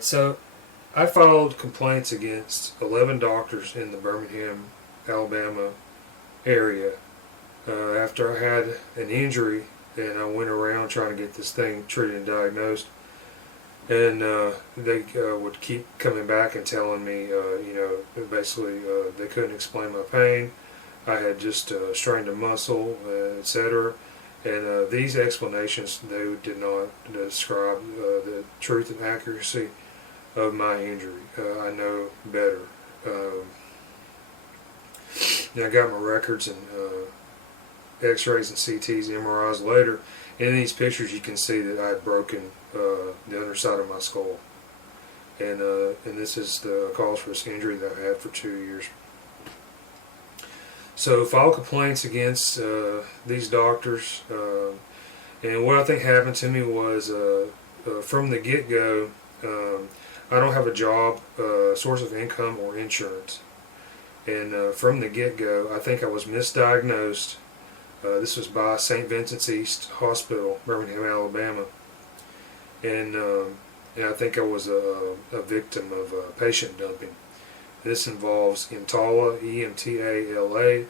So I filed complaints against 11 doctors in the Birmingham, Alabama area after I had an injury, and I went around trying to get this thing treated and diagnosed. And they would keep coming back and telling me, basically they couldn't explain my pain. I had just strained a muscle, etc. And these explanations, they did not describe the truth and accuracy of my injury. I know better. I got my records and x-rays and CTs, MRIs later. In these pictures you can see that I had broken the underside of my skull. And this is the cause for this injury that I've had for 2 years. So file complaints against these doctors. And what I think happened to me was from the get-go, I don't have a job, source of income, or insurance. And from the get-go, I think I was misdiagnosed. This was by St. Vincent's East Hospital, Birmingham, Alabama. And I think I was a victim of patient dumping. This involves EMTALA, E-M-T-A-L-A.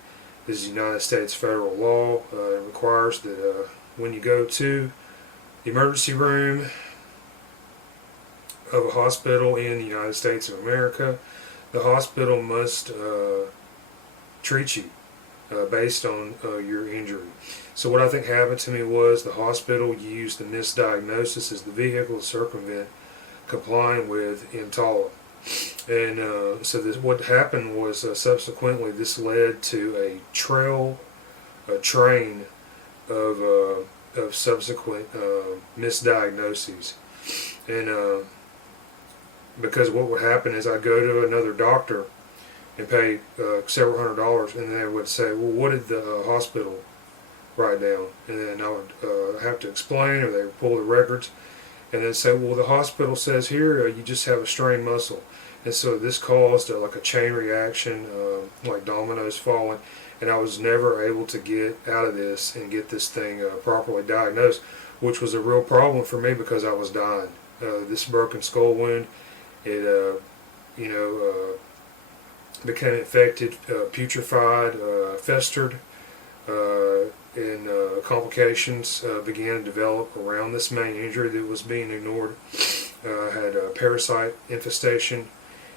This is United States federal law. It requires that when you go to the emergency room of a hospital in the United States of America, the hospital must treat you based on your injury. So what I think happened to me was the hospital used the misdiagnosis as the vehicle to circumvent complying with EMTALA. And so what happened was subsequently this led to a train of subsequent misdiagnoses. And because what would happen is I'd go to another doctor and pay several $100s, and they would say, well, what did the hospital write down? And then I would have to explain, or they would pull the records and then say, well, the hospital says here you just have a strained muscle. And so this caused like a chain reaction, like dominoes falling, and I was never able to get out of this and get this thing properly diagnosed, which was a real problem for me because I was dying. This broken skull wound, it became infected, putrefied, festered, and complications began to develop around this main injury that was being ignored. I had a parasite infestation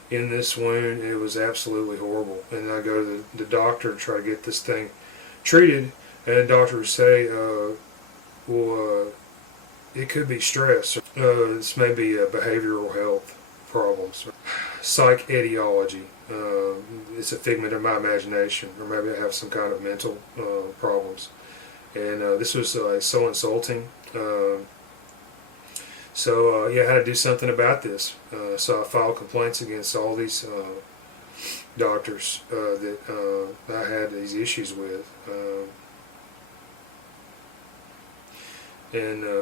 in this wound. It was absolutely horrible. And I go to the doctor to try to get this thing treated, and the doctor would say, it could be stress. This may be behavioral health problems. Psych etiology. It's a figment of my imagination, or maybe I have some kind of mental problems. And this was so insulting. So I had to do something about this. So I filed complaints against all these doctors that I had these issues with.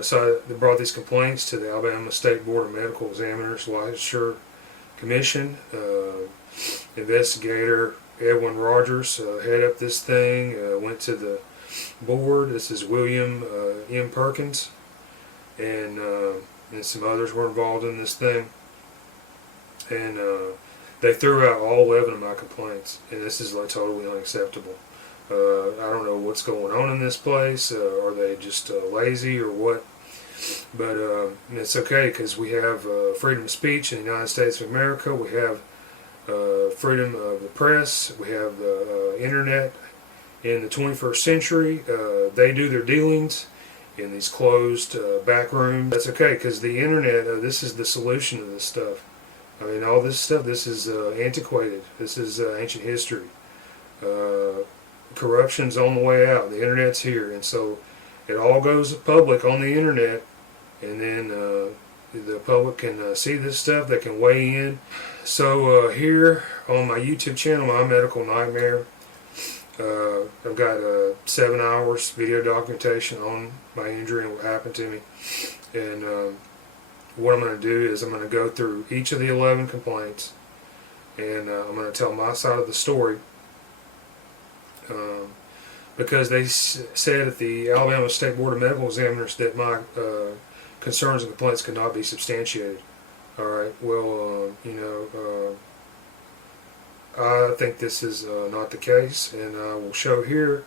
So I brought these complaints to the Alabama State Board of Medical Examiners Licensure Commission. Investigator Edwin Rogers head up this thing, went to the board. This is William M. Perkins, and some others were involved in this thing. And they threw out all 11 of my complaints, and this is like totally unacceptable. I don't know what's going on in this place. Are they just lazy or what? But it's okay, because we have freedom of speech in the United States of America. We have freedom of the press. We have the internet in the 21st century. They do their dealings in these closed back rooms. That's okay, because the internet, this is the solution to this stuff. I mean, all this stuff, this is antiquated. This is ancient history. Corruption's on the way out. The internet's here, and so it all goes public on the internet, and then the public can see this stuff. They can weigh in. So here on my YouTube channel, My Medical Nightmare, I've got 7 hours video documentation on my injury and what happened to me. And what I'm going to do is I'm going to go through each of the 11 complaints, and I'm going to tell my side of the story. Because they said at the Alabama State Board of Medical Examiners that my concerns and complaints could not be substantiated. All right. Well, I think this is not the case, and I will show here,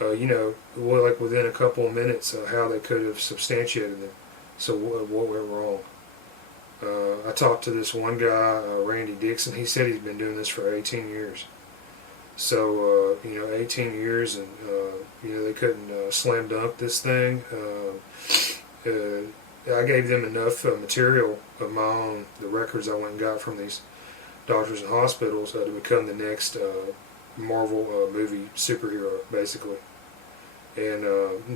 like within a couple of minutes, how they could have substantiated them. So what went wrong? I talked to this one guy, Randy Dixon. He said he's been doing this for 18 years. So 18 years, and they couldn't slam dunk this thing. I gave them enough material of my own, the records I went and got from these doctors and hospitals, to become the next Marvel movie superhero, basically. And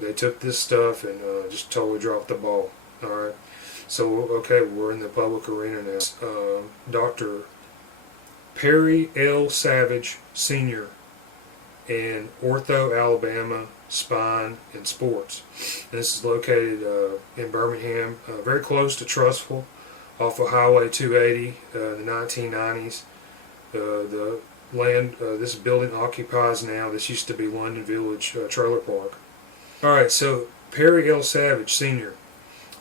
they took this stuff and just totally dropped the ball. All right. So, okay, we're in the public arena now. Dr. Perry L. Savage, Sr. and OrthoAlabama Spine and Sports. And this is located in Birmingham, very close to Trussville, off of Highway 280, in the 1990s. The land this building occupies now, this used to be London Village Trailer Park. Alright, so Perry L. Savage, Sr.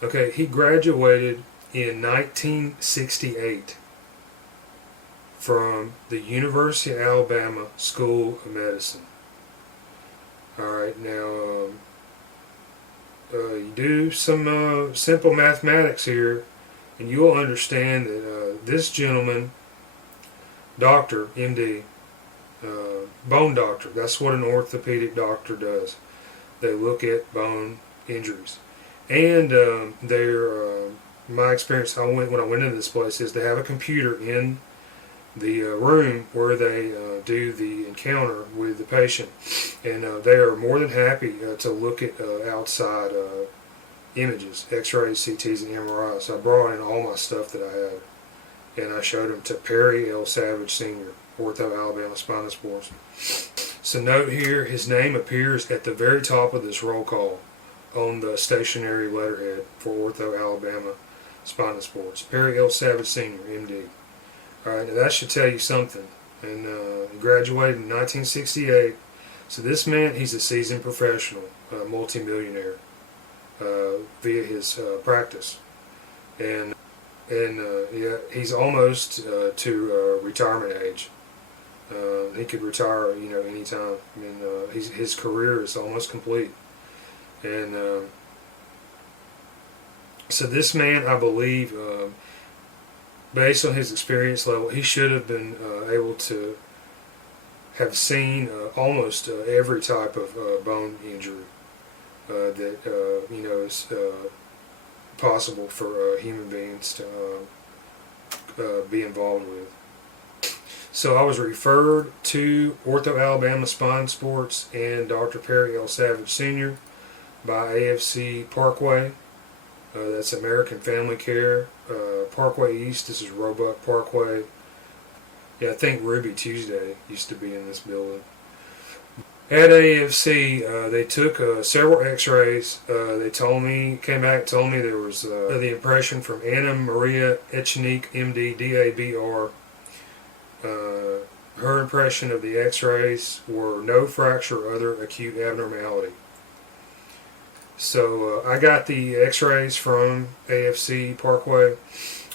Okay, he graduated in 1968 from the University of Alabama School of Medicine. Alright, now you do some simple mathematics here, and you'll understand that this gentleman, doctor, MD, bone doctor, that's what an orthopedic doctor does. They look at bone injuries. And my experience when I went into this place is they have a computer in the room where they do the encounter with the patient, and they are more than happy to look at outside images, x-rays, CTs, and MRIs. So I brought in all my stuff that I had, and I showed them to Perry L. Savage Sr., OrthoAlabama Spine Sports. So note here, his name appears at the very top of this roll call on the stationary letterhead for OrthoAlabama Spine Sports. Perry L. Savage Sr., MD. Alright, now that should tell you something. And he graduated in 1968. So this man, he's a seasoned professional, multimillionaire, via his practice. And yeah, he's almost to retirement age. He could retire, anytime. I mean, his career is almost complete. And so this man, I believe, based on his experience level, he should have been able to have seen almost every type of bone injury that is possible for human beings to be involved with. So I was referred to OrthoAlabama Spine Sports and Dr. Perry L. Savage Sr. by AFC Parkway. That's American Family Care. Parkway East, this is Roebuck Parkway. Yeah, I think Ruby Tuesday used to be in this building. At AFC, they took several x-rays. They came back and told me there was the impression from Anna Maria Echenique, MD, DABR. Her impression of the x-rays were no fracture or other acute abnormality. So I got the x-rays from AFC Parkway.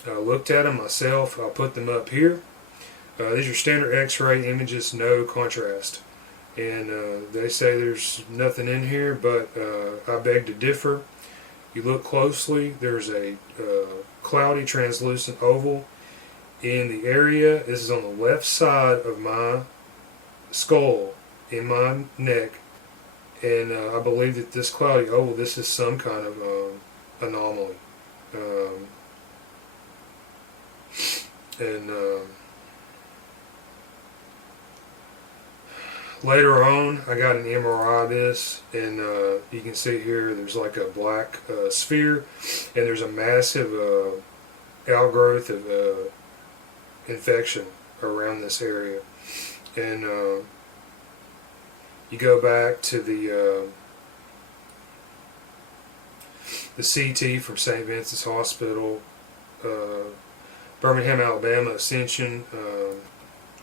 I looked at them myself. I'll put them up here. These are standard x-ray images, no contrast. And they say there's nothing in here, but I beg to differ. You look closely, there's a cloudy translucent oval in the area. This is on the left side of my skull, in my neck. And I believe that this cloudy oval, this is some kind of anomaly. Later on, I got an MRI of this, and you can see here there's like a black sphere, and there's a massive outgrowth of infection around this area. And you go back to the CT from St. Vincent's Hospital, Birmingham, Alabama, Ascension,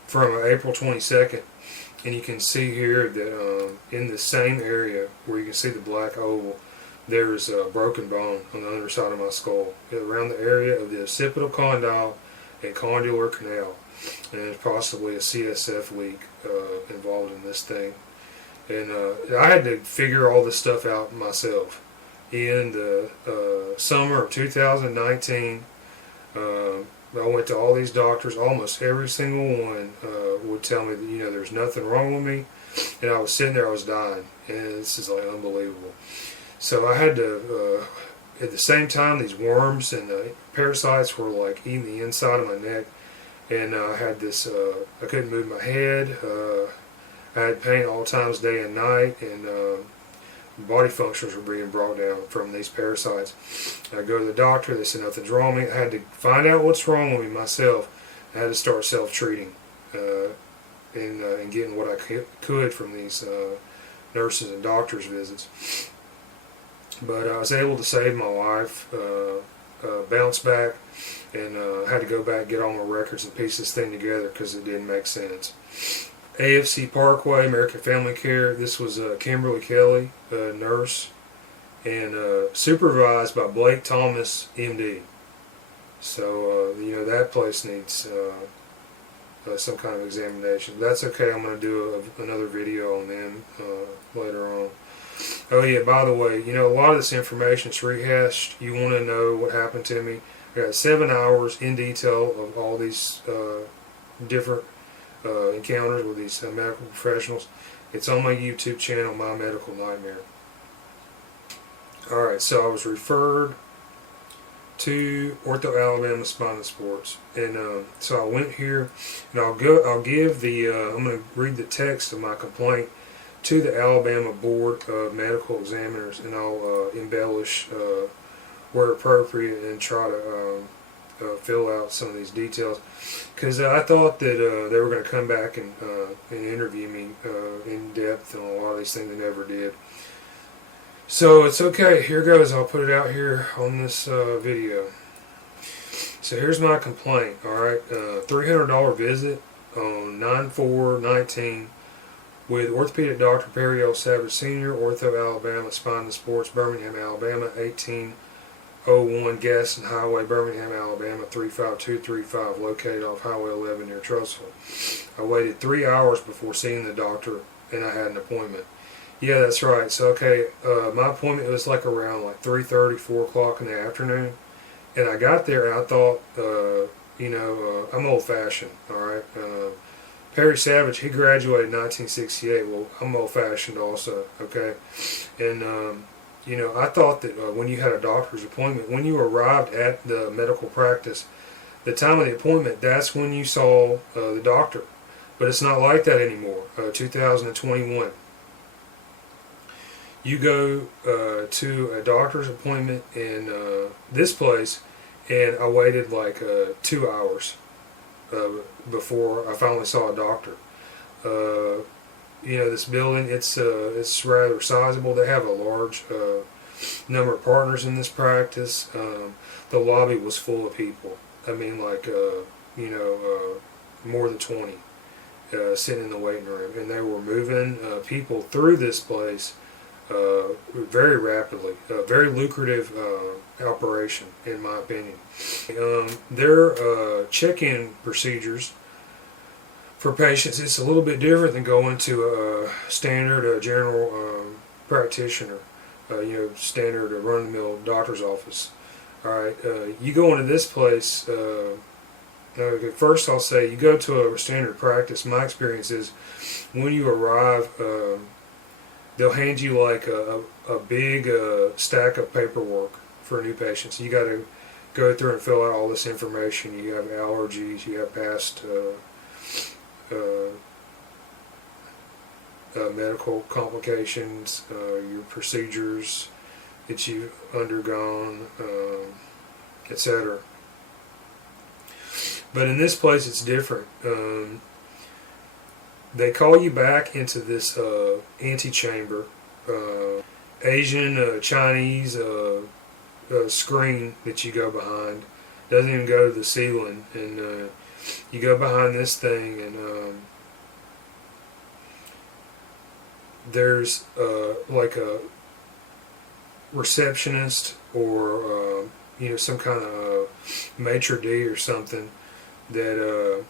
from April 22nd. And you can see here that in the same area where you can see the black oval, there's a broken bone on the underside of my skull around the area of the occipital condyle and condylar canal, and there's possibly a CSF leak involved in this thing. And I had to figure all this stuff out myself. In the summer of 2019, I went to all these doctors. Almost every single one would tell me that, there's nothing wrong with me. And I was sitting there, I was dying. And this is like unbelievable. So I had to, at the same time, these worms and parasites were like eating the inside of my neck. And I had this, I couldn't move my head. I had pain all times, day and night. And body functions were being brought down from these parasites. I go to the doctor, they said nothing's wrong with me. I had to find out what's wrong with me myself. I had to start self-treating and getting what I could from these nurses and doctors' visits. But I was able to save my life, bounce back, and had to go back and get all my records and piece this thing together because it didn't make sense. AFC Parkway, American Family Care. This was Kimberly Kelly, nurse, and supervised by Blake Thomas, MD. So, that place needs some kind of examination. That's okay. I'm going to do another video on them later on. Oh, yeah, by the way, a lot of this information is rehashed. You want to know what happened to me. I got 7 hours in detail of all these different encounters with these medical professionals. It's on my YouTube channel, My Medical Nightmare. Alright, so I was referred to OrthoAlabama Spine Sports, and so I went here, and I'll give the I'm going to read the text of my complaint to the Alabama Board of Medical Examiners, and I'll embellish where appropriate and try to fill out some of these details, because I thought that they were going to come back and interview me in depth on a lot of these things. They never did. So it's okay. Here goes. I'll put it out here on this video. So here's my complaint. Alright, $300 visit on 9/4/19 with Orthopedic Dr. Perry L. Savage Sr., OrthoAlabama Spine Sports, Birmingham, Alabama, 1801 Gaston Highway, Birmingham, Alabama, 35235, located off Highway 11 near Trussville. I waited 3 hours before seeing the doctor, and I had an appointment. Yeah, that's right. So, okay, my appointment was like around 3:30, 4 o'clock in the afternoon, and I got there, and I thought, I'm old-fashioned, all right? Perry Savage, he graduated in 1968. Well, I'm old-fashioned also, okay? And, I thought that when you had a doctor's appointment, when you arrived at the medical practice, the time of the appointment, that's when you saw the doctor. But it's not like that anymore, 2021. You go to a doctor's appointment in this place, and I waited 2 hours before I finally saw a doctor. This building, it's rather sizable. They have a large number of partners in this practice. The lobby was full of people. I mean, more than 20 sitting in the waiting room, and they were moving people through this place very rapidly. Very lucrative operation, in my opinion. Their check-in procedures for patients, it's a little bit different than going to a standard general practitioner, standard run-of-the-mill doctor's office. All right, you go into this place. First, I'll say you go to a standard practice. My experience is when you arrive, they'll hand you a big stack of paperwork for new patients. You got to go through and fill out all this information. You have allergies. You have past medical complications, your procedures that you've undergone, etc. But in this place, it's different. They call you back into this antechamber, Asian, Chinese screen that you go behind. Doesn't even go to the ceiling, and you go behind this thing, and there's receptionist or some kind of maitre d' or something that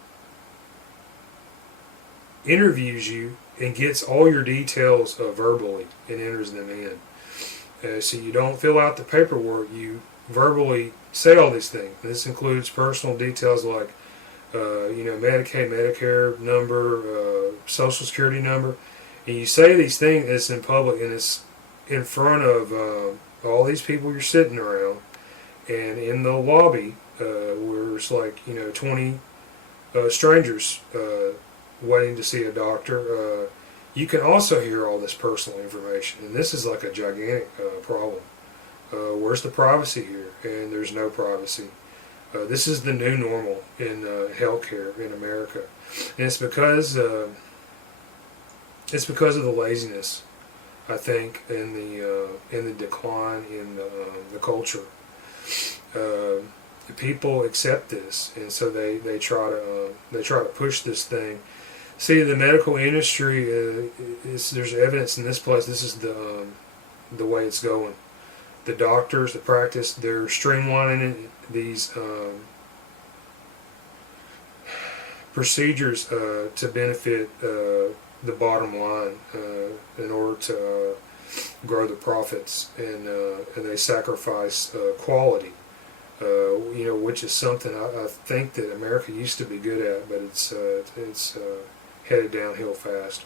interviews you and gets all your details verbally and enters them in. So you don't fill out the paperwork, you verbally say all these things. This includes personal details like Medicaid, Medicare number, Social Security number, and you say these things. It's in public and it's in front of all these people you're sitting around, and in the lobby where it's like 20 strangers waiting to see a doctor. You can also hear all this personal information, and this is like a gigantic problem. Where's the privacy here? And there's no privacy. This is the new normal in healthcare in America, and it's because of the laziness, I think, in the decline in the culture. The people accept this, and so they try to push this thing. See, the medical industry there's evidence in this place. This is the way it's going. The doctors, the practice, they're streamlining these procedures to benefit the bottom line in order to grow the profits, and they sacrifice quality, which is something I think that America used to be good at, but it's headed downhill fast.